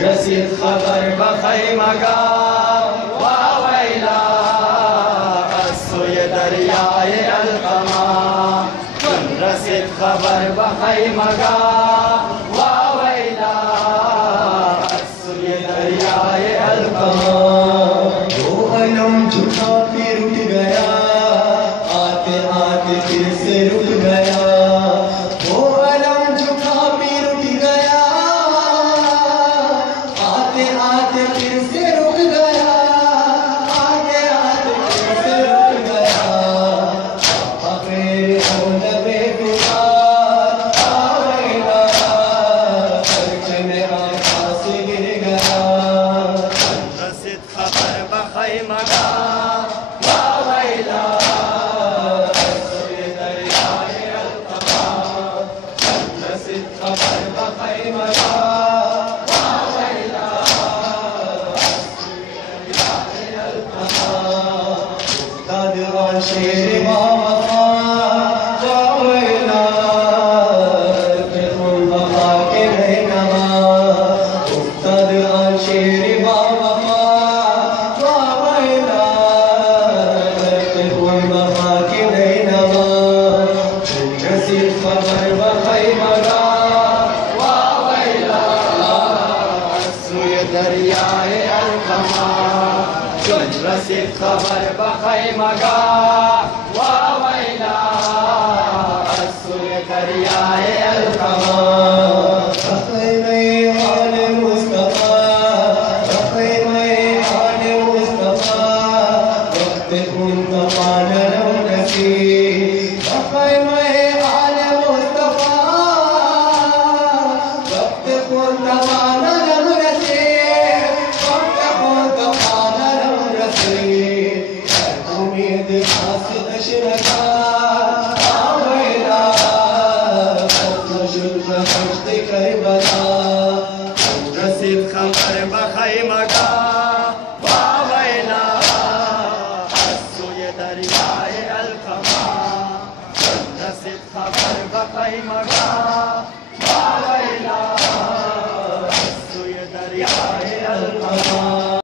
रसीद खबर बखैमगा वावैला असुय दरियाए अलकमा। रसीद खबर बखैमगा वावैला असुय दरियाए अलकमा। वो अलम झूठा फिर उठ गया, आते आते फिर से रुक गया। वो अलम झूठा फिर उठ गया, आते आते फिर से रुक गया, आते आते फिर से रुक गया। मेरे लबे पुकार आवेला, खर्च में आका से गिर गया। रसीद खबर बखैमगा वावैला असुय दरियाए अलकमा। रसीद खबर बखैमगा वावैला असुय दरियाए अलकमा। उस्ताद और शेर बावफा वावैला फिर तुम वफा के रहनुमा। उस्ताद और शेर बावफा वावैला फिर तुम वफा के रहनुमा। रसीद खबर बखैमगा वावैला असुय दरियाए अलकमा। रसीद खबर बखैमगा वावैला असुय दरियाए अलकमा। बखैमे हाल मुस्तफा, बखैमे हाल मुस्तफा, वक्त मुस्तफा नरम नसीब। बखैमे हाल मुस्तफा, वक्त मुस्तफा नरम नसीब, वक्त मुस्तफा नरम नसीब। उम्मीद खास अशरका आवेला शुक्र हश्त करबला। रसीद खबर बखैमगा वावैला असुय दरियाए अलकमा। रसीद खबर बखैमगा वावैला